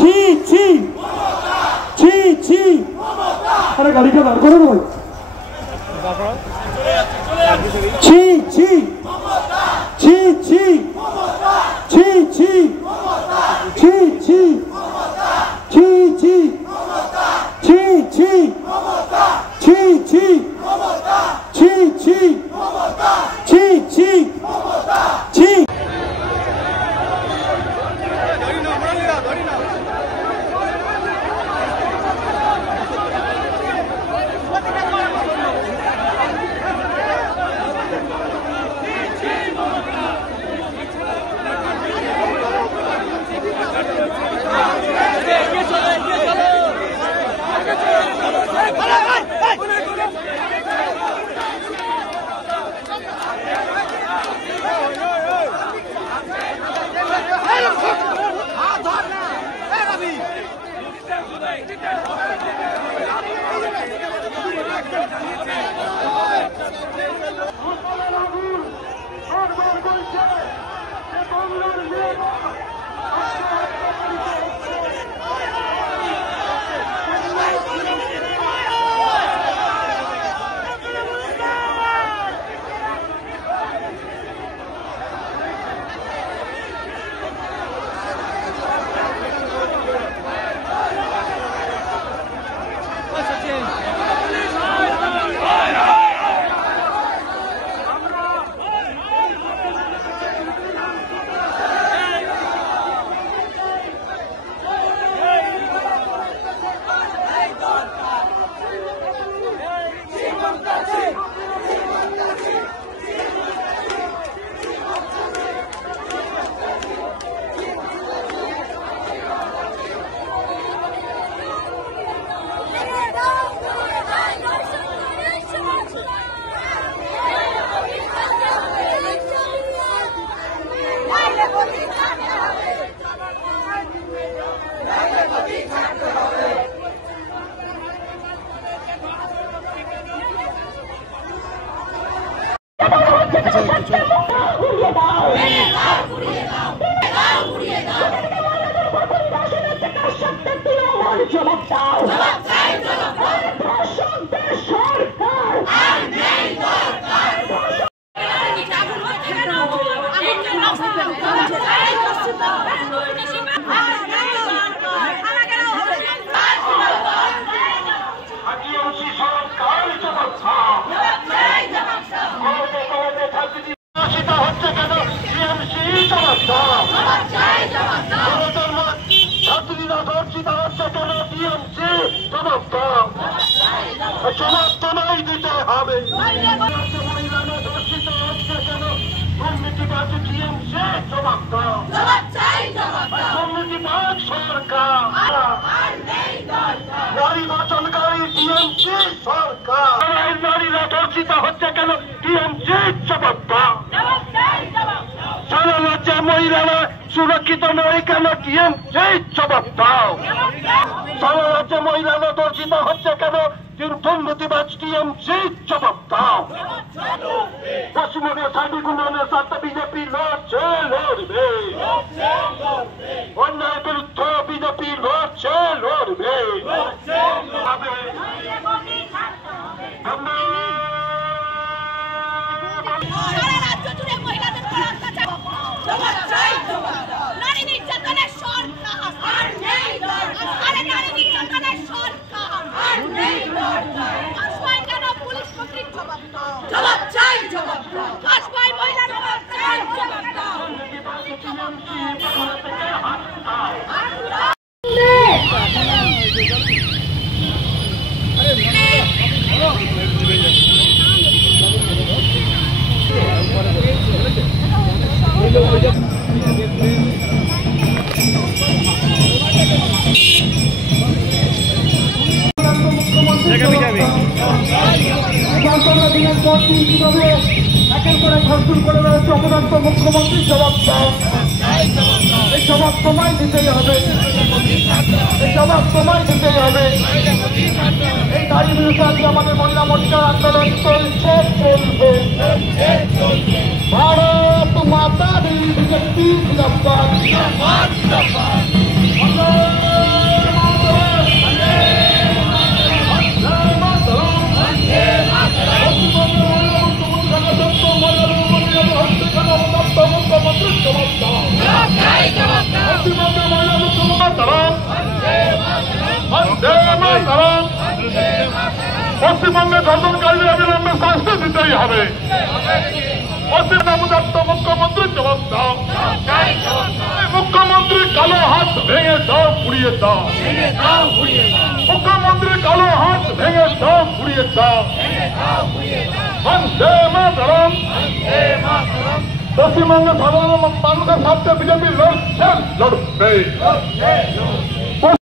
ছি ছি ছি ছি আরে গাড়িটা দাঁড় করো ভাই ছি ছি ছি ছি ছি ছি ছি ছি ছি ছি ছি ছি ছি ছি ছি ছি ছি ছি ছি সুরক্ষিত নয় কেন টিএমসি জবাব দাও। সারা রাজ্যে মহিলারা দর্শিত হচ্ছে কেন দুর্নীতিবাজ টিএমসি জবাব দাও। পশ্চিমবঙ্গের সার্বিক উন্নয়নের স্বার্থে বিজেপি লড়ছে লড়বে, অন্যায়ের বিরুদ্ধে বিজেপি লড়ছে লড়বে। মুখ্যমন্ত্রী জবাব দাও, এই জবাব তোমায় দিতেই হবে, এই জবাব তোমায় দিতেই হবে। এই নারী বিরুদ্ধে আমাদের মহিলা মোর্চার আন্দোলন চলছে চলবে। ভারত মাতা দি বিজেপি জিন্দাবাদ। পশ্চিমবঙ্গে ধর্ষণকারীদের অবিলম্বে শাস্তি দিতেই হবে। পশ্চিমবঙ্গ মুখ্যমন্ত্রীর জবাব দাও। মুখ্যমন্ত্রী কালো হাত ভেঙে দাও, পুড়িয়ে দাও। মুখ্যমন্ত্রী কালো হাত ভেঙে দাও, পুড়িয়ে দাও। বন্দে মাতরম। পশ্চিমবঙ্গের সাধারণ মানুষের স্বার্থে বিজেপি লড়ছে, লড়বে।